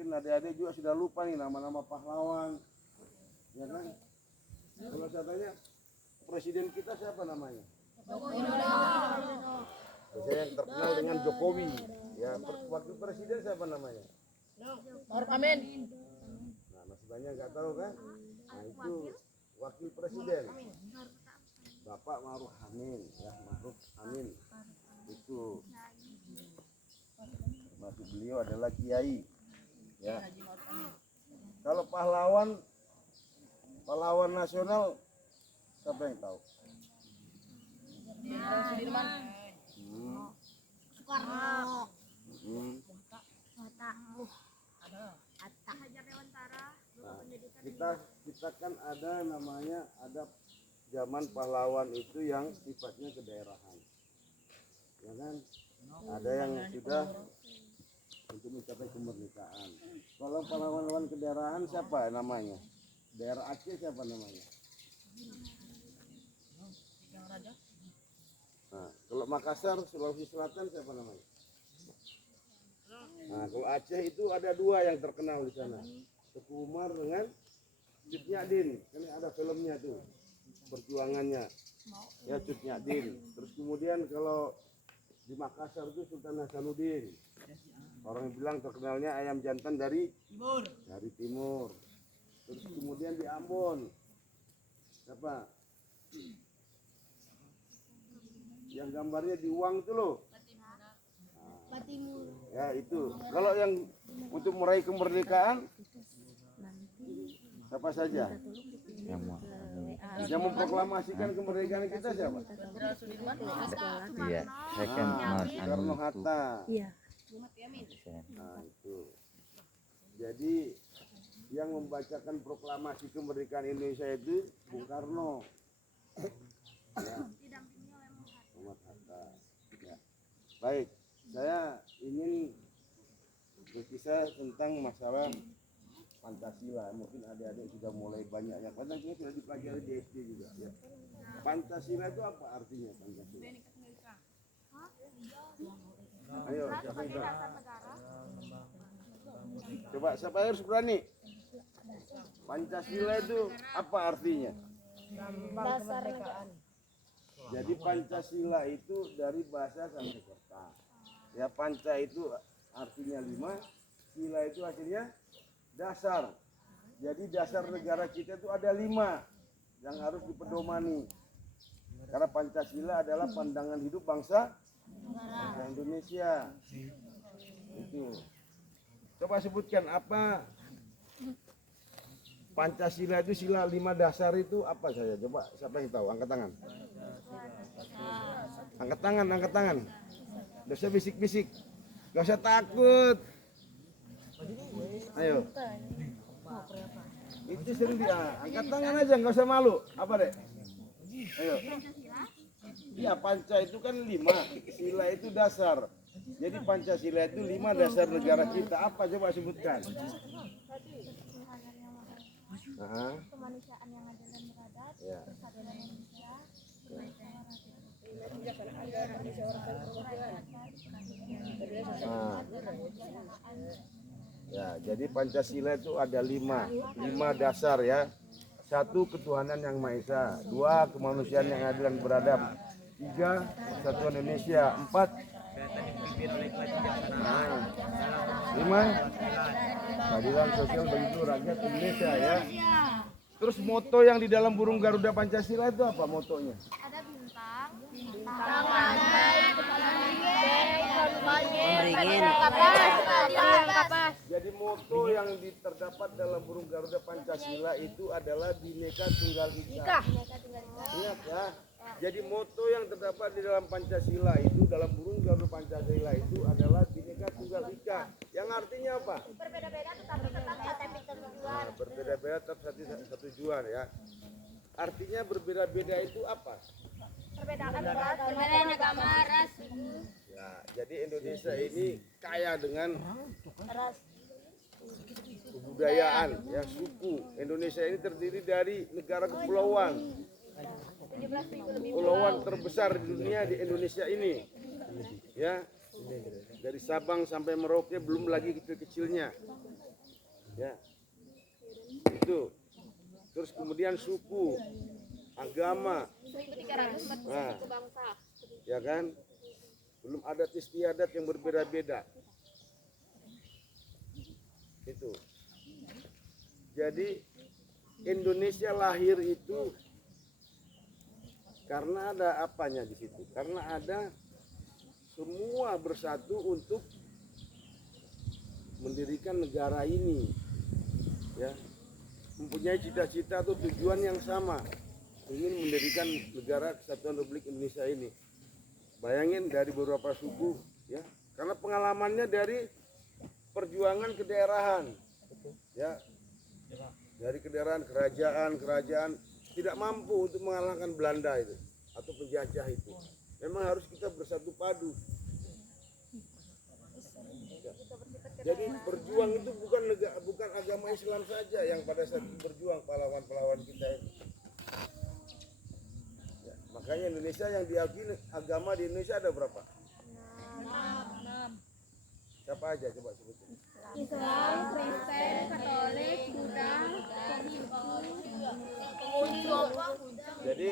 mungkin adik-adik juga sudah lupa nih nama-nama pahlawan, ya kan? Kalau saya tanya, presiden kita siapa namanya? Biasanya yang terkenal dengan Jokowi, ya. Wakil presiden siapa namanya? Maruf Amin. Nah, masih banyak nggak tahu kan? Nah, itu wakil presiden, Bapak Maruf Amin, ya, Maruf Amin. Itu termasuk beliau adalah kiai, ya. Kalau pahlawan nasional siapa yang tahu? Jenderal Sudirman. Soekarno. Nah, kita kan ada namanya, ada zaman pahlawan itu yang sifatnya kedaerahan, ya kan? Ada yang sudah untuk mencapai kemerdekaan. Kalau pahlawan kedaerahan siapa namanya? Daerah Aceh siapa namanya? Nah, kalau Makassar, Sulawesi Selatan siapa namanya? Nah, kalau Aceh itu ada dua yang terkenal di sana, Teku Umar dengan Cut Nyak-Din. Kan ada filmnya tuh, perjuangannya, ya, Cut Nyak-Din. Terus kemudian kalau di Makassar itu Sultan Hasanuddin. Orang bilang terkenalnya ayam jantan dari timur. Terus kemudian di Ambon siapa? Yang gambarnya di uang itu loh. Batimur. Ya itu. Kalau yang untuk meraih kemerdekaan siapa saja? Yang memproklamasikan kemerdekaan kita siapa? Jenderal Sudirman. Iya, saya kan Soekarno Hatta. Iya. Nah itu. Jadi yang membacakan proklamasi kemerdekaan Indonesia itu Bung Karno. Ya. Muhammad Hatta. Ya. Baik, saya ingin berkisah tentang masalah Pancasila. Mungkin adik-adik sudah mulai banyak yang Pancasila sudah dipelajari di SD juga. Ya. Pancasila itu apa artinya Pancasila? Ayo, siapa yang tahu? Coba siapa yang harus berani? Pancasila itu apa artinya? Dasar negara. Jadi Pancasila itu dari bahasa Sanskerta. Ya, panca itu artinya 5, sila itu akhirnya dasar. Jadi dasar negara kita itu ada 5 yang harus dipedomani. Karena Pancasila adalah pandangan hidup bangsa Indonesia. Itu. Coba sebutkan apa Pancasila itu, sila 5 dasar itu apa saja? Coba siapa yang tahu? Angkat tangan. Angkat tangan. Gak usah bisik-bisik. Gak usah takut. Ayo. Itu sering dia. Angkat tangan aja, gak usah malu. Apa deh? Ayo. Iya, panca itu kan 5, sila itu dasar. Jadi Pancasila itu 5 dasar negara kita. Apa coba sebutkan? Kemanusiaan yang adil dan beradab, Ya. persatuan Indonesia, Ya, jadi Pancasila itu ada 5 dasar ya. 1, ketuhanan yang Maha Esa. 2, kemanusiaan yang adil dan beradab. 3, persatuan Indonesia. 4, 5, keadilan sosial bagi seluruh rakyat Indonesia ya. Terus moto yang di dalam burung Garuda Pancasila itu apa motonya? ada bintang, kapas. Jadi moto yang terdapat dalam burung Garuda Pancasila itu adalah Bhinneka Tunggal Ika. Ingat ya. Jadi moto yang terdapat di dalam Pancasila itu, dalam burung Garuda Pancasila itu adalah Bhinneka Tunggal Ika. Yang artinya apa? Berbeda-beda tetapi tetap satu tujuan. Nah, berbeda-beda tetap satu tujuan ya. Artinya berbeda-beda itu apa? Perbedaan agama, ras, Ya, jadi Indonesia ini kaya dengan kebudayaan, ya, suku. Indonesia ini terdiri dari negara kepulauan. Kepulauan terbesar di dunia di Indonesia ini. Ya. Dari Sabang sampai Merauke, belum lagi kecil-kecilnya. Ya. Itu. Terus kemudian suku, agama. 1300 Nah, suku bangsa. ya kan? Belum adat istiadat yang berbeda-beda. Itu. Jadi Indonesia lahir itu karena ada apanya di situ? Karena ada semua bersatu untuk mendirikan negara ini, ya, mempunyai cita-cita atau tujuan yang sama, ingin mendirikan negara Kesatuan Republik Indonesia ini. Bayangin dari beberapa suku, ya, karena pengalamannya dari perjuangan kedaerahan, ya, dari kedaerahan kerajaan tidak mampu untuk mengalahkan Belanda itu atau penjajah itu. Memang harus kita bersatu padu. Jadi berjuang itu bukan agama Islam saja yang pada saat itu berjuang, pahlawan-pahlawan kita ini. Ya, makanya Indonesia yang diakui agama di Indonesia ada berapa? 6. Siapa aja coba sebutin. Islam, Kristen, Katolik, Buddha, Jadi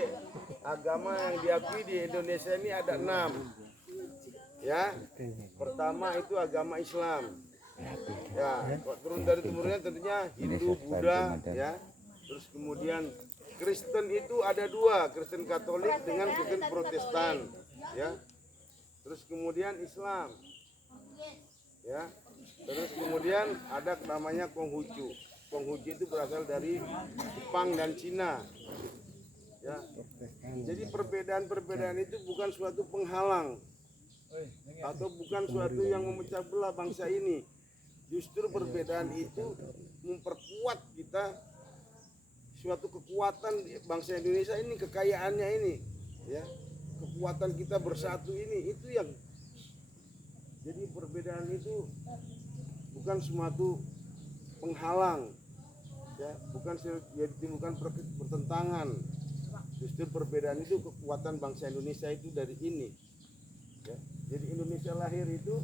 agama yang diakui di Indonesia ini ada 6. Ya, pertama itu agama Islam. Ya, turun dari timurnya tentunya Hindu, Buddha, ya. Terus kemudian Kristen itu ada 2, Kristen Katolik dengan Kristen Protestan, ya. Terus kemudian Islam, ya. Terus kemudian ada namanya Konghucu. Konghucu itu berasal dari Jepang dan Cina, ya. Jadi perbedaan-perbedaan itu bukan suatu penghalang atau bukan suatu yang memecah belah bangsa ini. Justru perbedaan itu memperkuat kita, suatu kekuatan bangsa Indonesia ini, kekayaannya ini, ya, kekuatan kita bersatu ini, itu yang jadi perbedaan itu bukan suatu penghalang, ya, bukan ditimbulkan pertentangan. Justru perbedaan itu kekuatan bangsa Indonesia itu dari ini, ya. Jadi Indonesia lahir itu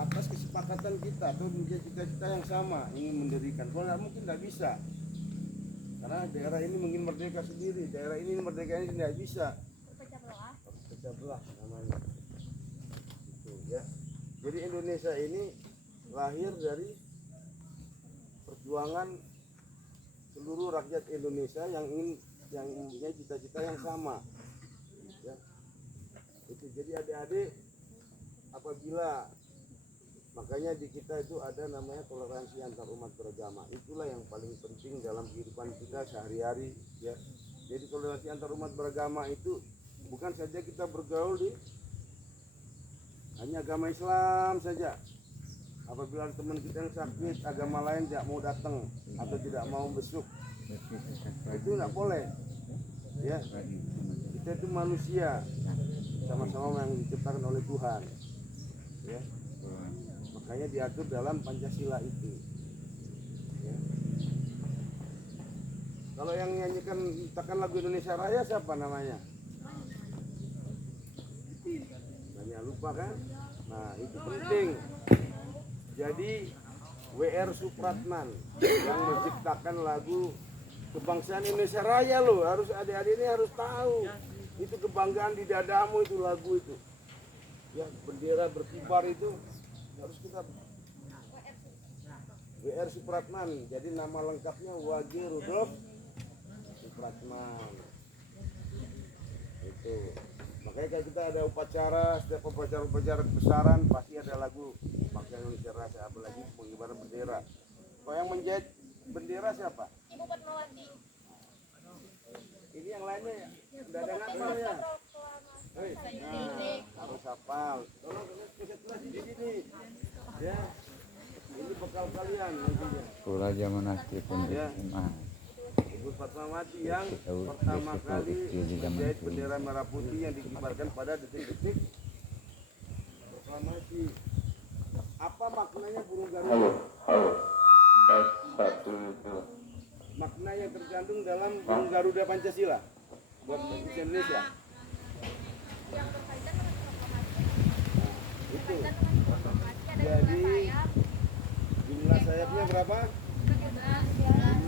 atas kesepakatan kita atau menjadi cita-cita yang sama, ingin mendirikan. Kalau nggak mungkin nggak bisa, karena daerah ini mungkin merdeka sendiri, daerah ini merdeka ini tidak bisa. Pecah belah namanya. Itu, ya. Jadi Indonesia ini lahir dari perjuangan seluruh rakyat Indonesia yang mempunyai cita-cita yang sama, ya. Itu jadi adik-adik, apabila makanya di kita itu ada namanya toleransi antar umat beragama. Itulah yang paling penting dalam kehidupan kita sehari-hari, ya. Jadi toleransi antar umat beragama itu bukan saja kita bergaul di hanya agama Islam saja. Apabila teman kita yang sakit, agama lain tidak mau datang atau tidak mau besuk, itu tidak boleh, ya. Kita itu manusia, sama-sama yang diciptakan oleh Tuhan, ya. Makanya diatur dalam Pancasila itu, ya. Kalau yang nyanyikan tekan lagu Indonesia Raya siapa namanya? Banyak lupa kan? Nah itu penting. Jadi W.R. Supratman yang menciptakan lagu kebangsaan Indonesia Raya loh, harus adik-adik ini harus tahu. Itu kebanggaan di dadamu itu lagu itu. Ya, bendera berkibar itu harus kita. W.R. Supratman, jadi nama lengkapnya Wage Rudolf Supratman. Itu. Makanya kayak kita ada upacara, setiap upacara kebesaran pasti ada lagu bangsa Indonesia Raya, apalagi pengibaran bendera. Kalau yang menjahit bendera siapa? Ibu Fatmawati. Ini yang lainnya ya, udah ada ngapal ya. Hei, nah, harus hafal. Tolong konsentrasi di sini. Ya, ini bekal kalian nantinya. Sekolah zaman SD pun Ya. SMA. Ibu Fatmawati yang pertama kali menjahit bendera merah putih yang dikibarkan pada detik-detik proklamasi. Apa maknanya burung Garuda? Makna yang terkandung dalam burung Garuda Pancasila buat bangsa Indonesia. Yang berkaitan dengan proklamasi. Itu. Berkaitan dengan proklamasi ada 2 Jadi sayap. berapa?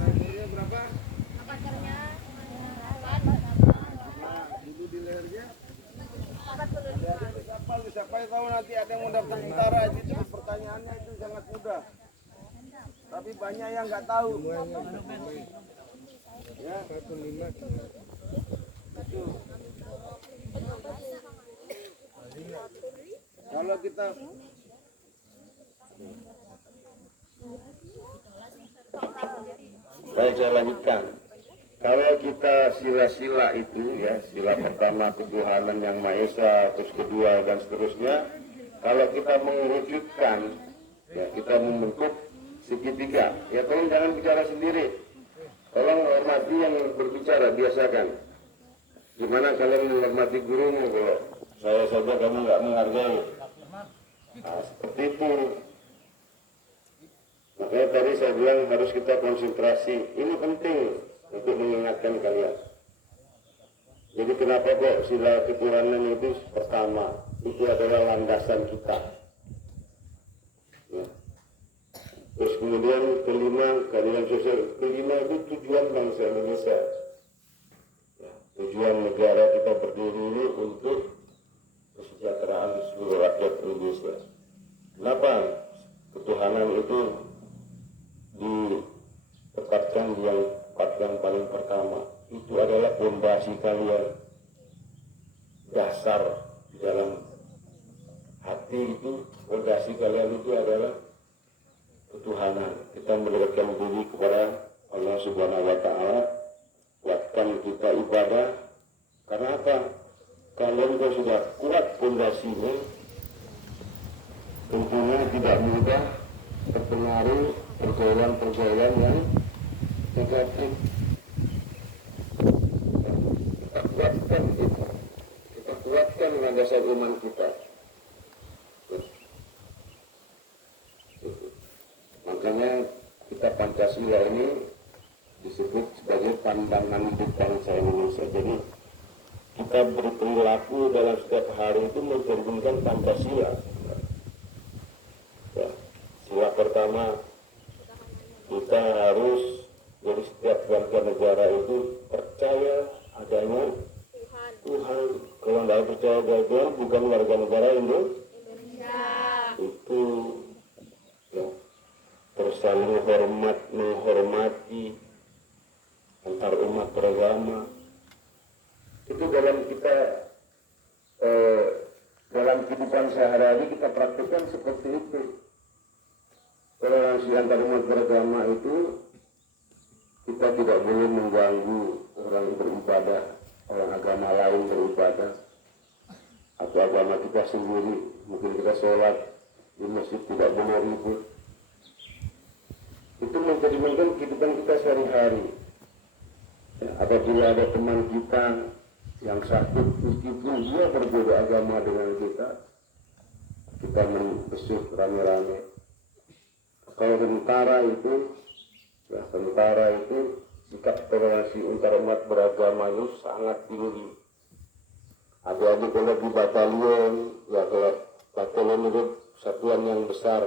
Lehernya berapa? Pacarnya Nah, dulu di lehernya. Siapa yang tahu nanti ada yang mau daftar tentara itu pertanyaannya itu sangat mudah. Tapi banyak yang nggak tahu. Ya. Itu. Kalau kita baik, saya lanjutkan. Kalau kita sila-sila itu ya, sila pertama ketuhanan yang Maha Esa, terus kedua dan seterusnya, kalau kita mengerucutkan, ya kita membentuk segitiga. Ya tolong jangan bicara sendiri. Tolong hormati yang berbicara, biasakan. Gimana kalian menghormati gurumu kalau saya saja kamu nggak menghargai? Nah, seperti itu. Makanya tadi saya bilang harus kita konsentrasi. Ini penting untuk mengingatkan kalian. Jadi kenapa kok sila ketuhanan itu pertama? Itu adalah landasan kita. Ya. Terus kemudian kelima, keadilan sosial. Kelima itu tujuan bangsa Indonesia. Ya. Tujuan negara kita berdiri ini untuk kesejahteraan seluruh rakyat Indonesia. Kenapa ketuhanan itu ditetapkan yang paling pertama? Itu adalah fondasi kalian, dasar di dalam hati itu, fondasi kalian itu adalah ketuhanan. Kita mendekatkan diri kepada Allah Subhanahu wa Ta'ala, kuatkan kita ibadah. Karena apa? Kalian kalau sudah kuat fondasinya, tentunya tidak mudah terpengaruh pergaulan-pergaulan yang negatif. Kita kuatkan itu, kita kuatkan landasan iman kita. Makanya kita Pancasila ini disebut sebagai pandangan hidup bangsa Indonesia. Jadi kita berperilaku dalam setiap hari itu mencerminkan Pancasila. Ya, sila pertama kita harus, jadi setiap warga negara itu percaya adanya Tuhan. Kalau tidak percaya adanya Tuhan, bukan warga negara Indonesia. Itu ya, terus saling menghormati antar umat beragama. Itu dalam kita dalam kehidupan sehari-hari kita praktikkan seperti itu. Toleransi antar umat beragama itu kita tidak boleh mengganggu orang beribadah, orang agama lain beribadah, atau agama kita sendiri. Mungkin kita sholat di masjid tidak boleh ribut. Itu mencerminkan kehidupan kita sehari-hari. Ya, apabila ada teman kita yang sakit, meskipun dia berbeda agama dengan kita membesuk rame-rame. Kalau tentara itu sikap toleransi antar umat beragama itu sangat tinggi. Adik-adik kalau di batalion, ya kalau batalion itu satuan yang besar,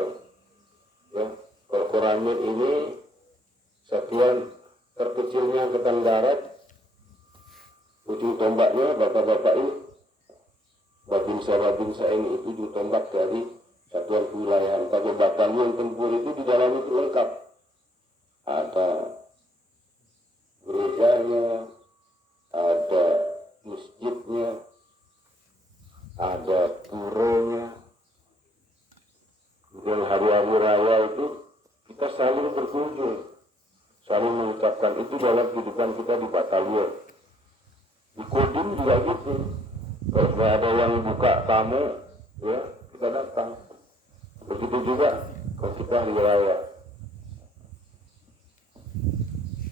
ya. Kalau Koramil ini satuan terkecilnya angkatan darat, ujung tombaknya bapak-bapak ini, babinsa ini itu ujung tombak dari satuan kewilayahan. Kalau batalion tempur itu di dalam itu lengkap, ada gerejanya, ada masjidnya, ada puronya. Dan hari-hari raya itu kita saling berkunjung, saling mengucapkan. Itu dalam kehidupan kita di batalion. Di Kodim juga gitu. Kalau ada yang buka tamu, ya kita datang. Begitu juga kalau kita hari raya.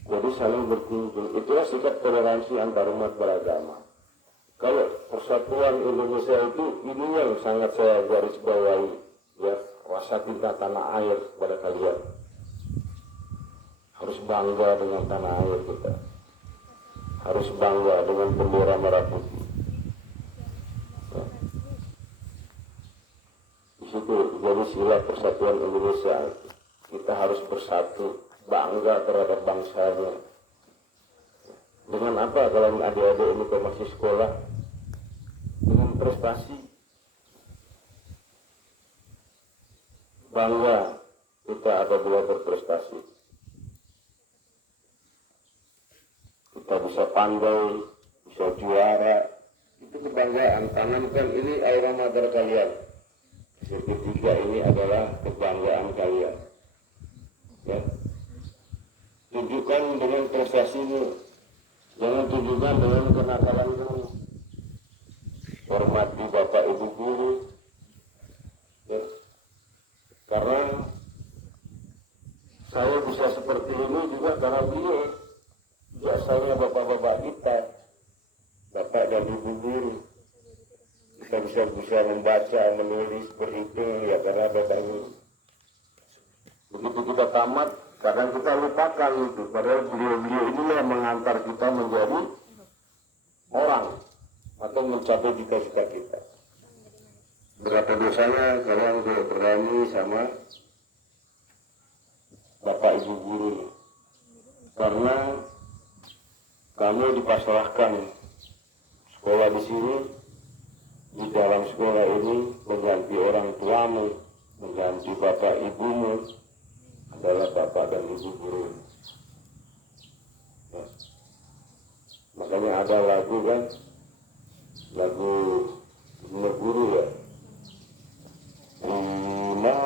Jadi saling berkunjung. Itulah sikap toleransi antar umat beragama. Kalau persatuan Indonesia itu, ini yang sangat saya garis bawahi, ya, rasa cinta tanah air kepada kalian. Harus bangga dengan tanah air kita. Harus bangga dengan bendera merah putih. Ya. Di situ jadi sila persatuan Indonesia. kita harus bersatu, bangga terhadap bangsanya. Dengan apa kalau adik-adik ini masih sekolah? Dengan prestasi. Bangga kita apabila berprestasi. Kita bisa pandai, bisa juara. Itu kebanggaan. Tanamkan ini aura mater kalian. Yang ketiga ini adalah kebanggaan kalian. Ya. Tunjukkan dengan prestasimu. Jangan tunjukkan dengan kenakalan kamu. Hormati Bapak Ibu guru. Ya. Karena saya bisa seperti ini juga karena beliau. Biasanya bapak-bapak kita, bapak dan ibu guru, kita bisa membaca, menulis, berhitung ya karena bapak guru. Begitu kita tamat, kadang kita lupakan itu. Padahal beliau-beliau inilah yang mengantar kita menjadi orang atau mencapai cita-cita kita. Berapa dosanya kalian berani sama bapak ibu guru, karena kamu dipasrahkan sekolah di sini, di dalam sekolah ini mengganti orang tuamu, mengganti bapak ibumu adalah bapak dan ibu guru. Ya. Makanya ada lagu kan, lagu guru ya. Terima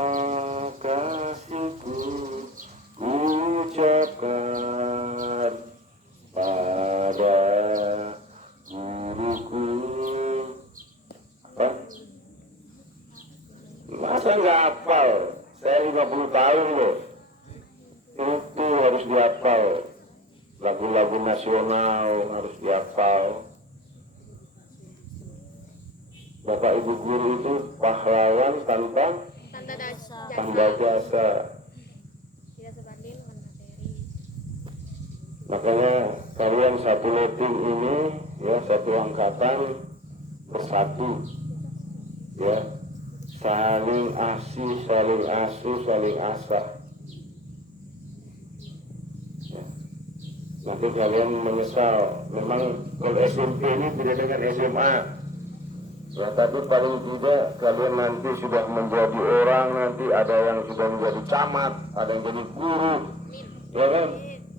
kasihku ucapkan pada guruku. Apa? Masa nggak hafal? Saya 50 tahun loh. Itu harus dihafal. Lagu-lagu nasional harus dihafal. Bapak Ibu guru itu pahlawan tanpa tanda jasa. Tidak sebanding dengan materi. Makanya kalian satu letting ini ya, satu angkatan bersatu ya, saling asih, saling asuh, saling asah ya. Nanti kalian menyesal. Memang kalau SMP ini beda dengan SMA ya, tapi paling tidak kalian nanti sudah menjadi orang, nanti ada yang sudah menjadi camat, ada yang jadi guru ya kan,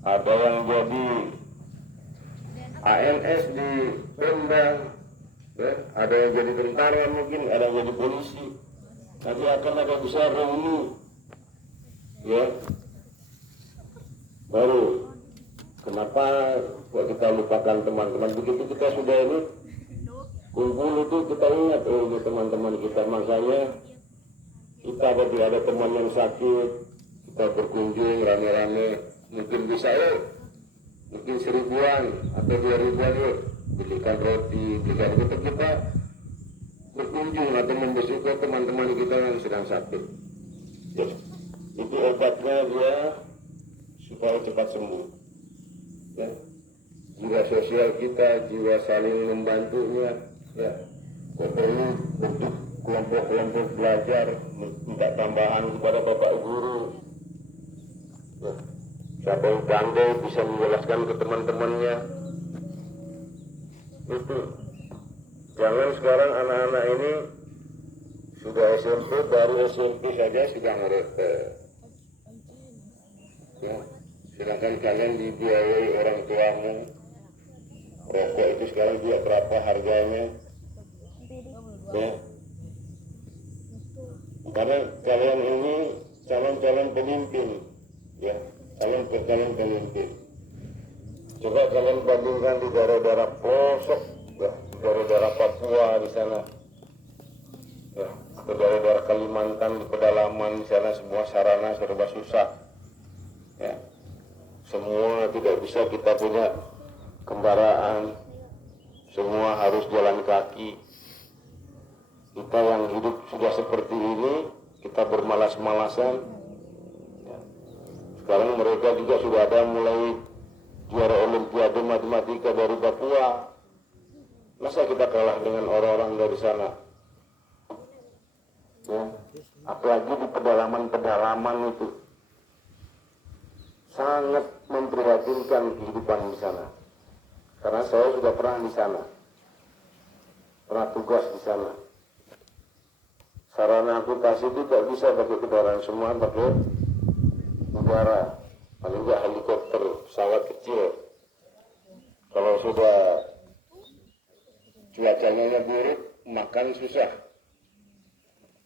ada yang jadi ANS di Pemda ya, ada yang jadi tentara mungkin, ada yang jadi polisi. Nanti akan ada bisa reuni ya. Baru kenapa kok kita lupakan teman-teman? Begitu kita sudah ini kumpul itu kita ingat, oh ini teman-teman kita. Makanya kita apabila ada teman yang sakit, kita berkunjung rame-rame, mungkin bisa mungkin 1000-an atau 2000-an yuk, belikan roti, belikan itu, kita berkunjung atau membesuk ke teman-teman kita yang sedang sakit ya. Itu obatnya dia supaya cepat sembuh ya. Jiwa sosial kita, jiwa saling membantunya ya. Kok perlu bentuk kelompok-kelompok belajar, minta tambahan kepada bapak guru ya. Siapa yang pandai bisa menjelaskan ke teman-temannya itu. Jangan sekarang anak-anak ini sudah SMP, baru SMP saja sudah ngerokok ya. Sedangkan kalian dibiayai orang tuamu. Rokok itu sekarang juga berapa harganya ya. Karena kalian ini calon-calon pemimpin ya, calon pemimpin. Coba kalian bandingkan di daerah-daerah pelosok ya, di daerah-daerah Papua di sana ya, di daerah-daerah Kalimantan di pedalaman di sana, semua sarana serba susah ya. Semua tidak bisa kita punya kendaraan, semua harus jalan kaki. Kita yang hidup sudah seperti ini, kita bermalas-malasan ya. Sekarang mereka juga sudah ada mulai juara olimpiade matematika dari Papua. Masa kita kalah dengan orang-orang dari sana ya? Apalagi di pedalaman-pedalaman itu sangat memprihatinkan kehidupan di sana. Karena saya sudah pernah di sana, pernah tugas di sana. Sarana aplikasi itu tidak bisa pakai kendaraan semua, pakai udara, paling nggak helikopter, pesawat kecil. Kalau sudah cuacanya buruk, makan susah.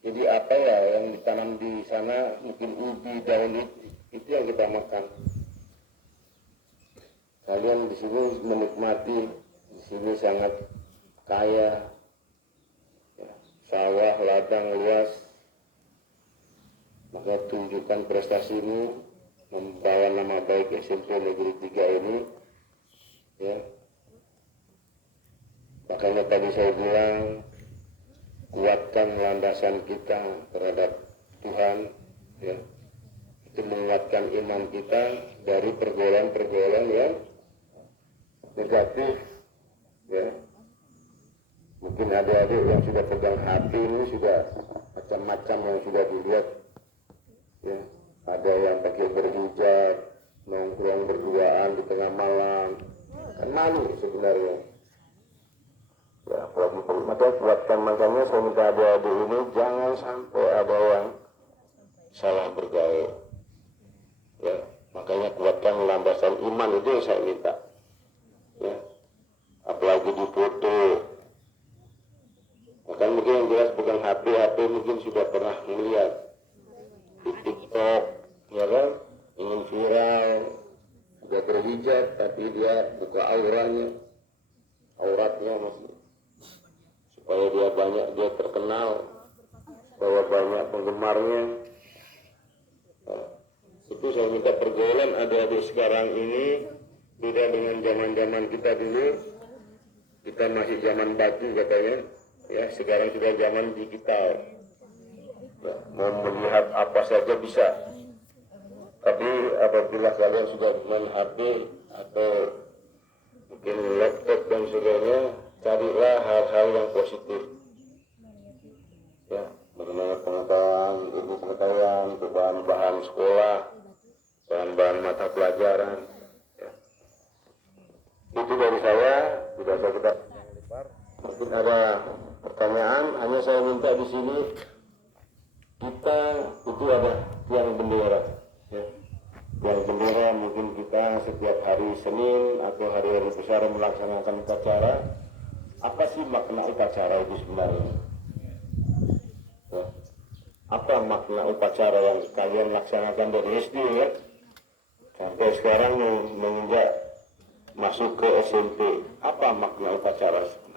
Jadi apa ya yang ditanam di sana, mungkin ubi, daun itu yang kita makan. Kalian di sini menikmati, di sini sangat kaya, ya, sawah, ladang luas. Maka tunjukkan prestasimu, membawa nama baik SMP Negeri 3 ini, ya. Makanya tadi saya bilang, kuatkan landasan kita terhadap Tuhan, ya. Itu menguatkan iman kita dari pergaulan-pergaulan yang negatif, ya. Mungkin adik-adik yang sudah pegang HP ini sudah macam-macam yang sudah dilihat, ya. Ada yang pakai berhijab, nongkrong berduaan di tengah malam, kan malu sebenarnya. Ya, apalagi maka kuatkan, makanya saya minta adik-adik ini jangan sampai ada yang salah bergaul. Ya, makanya kuatkan landasan iman, itu yang saya minta. Ya, apalagi di foto. Maka mungkin yang jelas pegang HP mungkin sudah pernah melihat di TikTok, ya kan, ingin viral, sudah berhijab tapi dia buka auratnya masih, supaya dia terkenal, bahwa banyak penggemarnya. Nah, itu saya minta pergaulan adik-adik sekarang ini beda dengan zaman-zaman kita dulu. Kita masih zaman batu katanya, ya, sekarang sudah zaman digital. Ya, mau melihat apa saja bisa. Tapi apabila kalian sudah main HP atau mungkin laptop dan sebagainya, carilah hal-hal yang positif. Ya, bagaimana ilmu pengetahuan, bahan-bahan sekolah, bahan-bahan mata pelajaran. Ya. Itu dari saya, tidak usah kita lebar. Mungkin ada pertanyaan, hanya saya minta di sini kita itu ada tiang bendera. Ya. Tiang bendera mungkin kita setiap hari Senin atau hari-hari besar melaksanakan upacara. Apa sih makna upacara itu sebenarnya? Ya. Apa makna upacara yang kalian laksanakan dari SD, ya? Sampai sekarang menginjak masuk ke SMP. Apa makna upacara sebenarnya?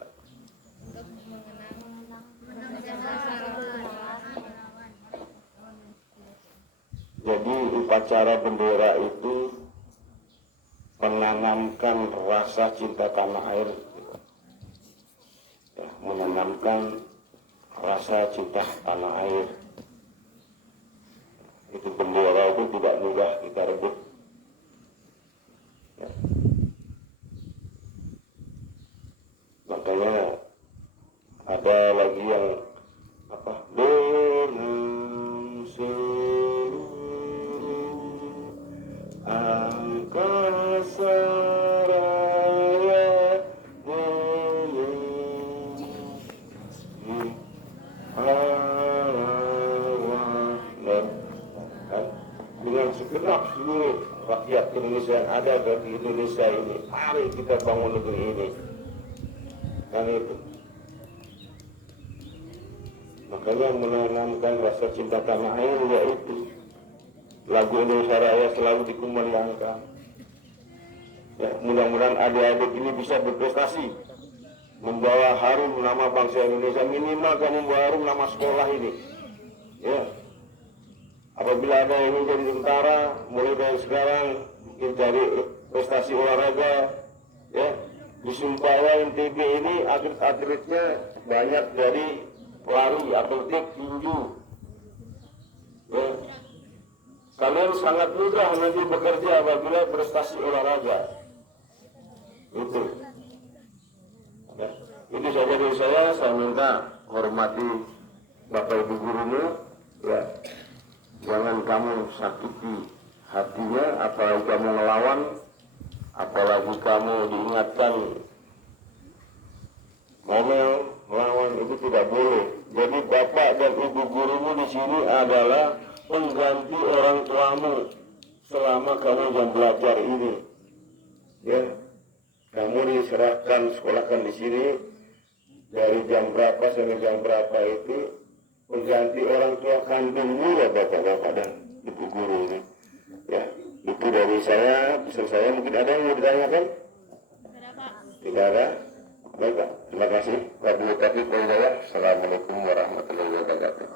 Jadi upacara bendera itu menanamkan rasa cinta tanah air, ya, menanamkan rasa cinta tanah air. Itu bendera itu tidak mudah kita rebut. Ya. Makanya ada lagi yang apa? Angkasa raya dengan segenap seluruh rakyat Indonesia yang ada di Indonesia ini, mari kita bangun negeri ini. Kan itu. Makanya menanamkan rasa cinta tanah air, yaitu lagu Indonesia Raya selalu dikumandangkan. Ya, mudah-mudahan adik-adik ini bisa berprestasi, membawa harum nama bangsa Indonesia, minimal kamu membawa harum nama sekolah ini. Ya, apabila ada yang ingin jadi tentara, mulai dari sekarang mungkin cari prestasi olahraga, ya. Di Sumpawa NTB ini atlet-atletnya banyak dari lari, atletik, tinju. Ya. Kalian sangat mudah nanti bekerja apabila prestasi olahraga. Itu. Ya. Itu saja dari saya minta hormati Bapak Ibu gurumu, ya. Jangan kamu sakiti hatinya, apalagi kamu ngelawan, apalagi kamu diingatkan ngomel, melawan, itu tidak boleh. Jadi bapak dan ibu gurumu di sini adalah pengganti orang tuamu selama kamu jam belajar ini. Ya, kamu diserahkan sekolahkan di sini dari jam berapa sampai jam berapa itu pengganti orang tua kandungmu ya bapak-bapak dan ibu guru ini. Ya, itu dari saya, pesan saya. Mungkin ada yang mau ditanyakan? Tidak ada. Baik Pak, terima kasih. Wabillahi taufiq wal hidayah. Assalamualaikum warahmatullahi wabarakatuh.